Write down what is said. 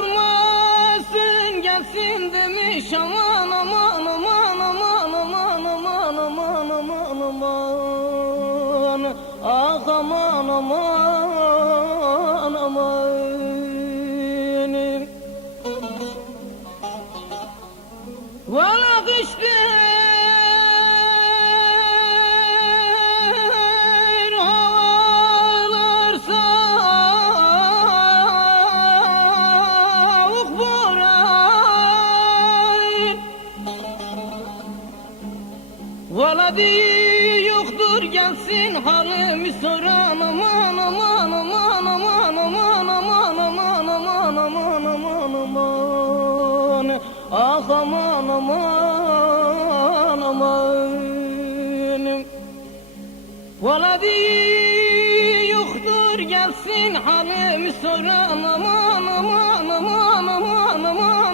durmasın gelsin demiş aman aman aman aman aman aman aman aman aman ah aman aman aman valla kıştır havalar soğuk boran valla diye yoktur gelsin halimi soran aman aman aman aman aman aman aman aman aman aman aman ah aman aman aman valla diye yoktur gelsin halimi soran aman aman aman aman aman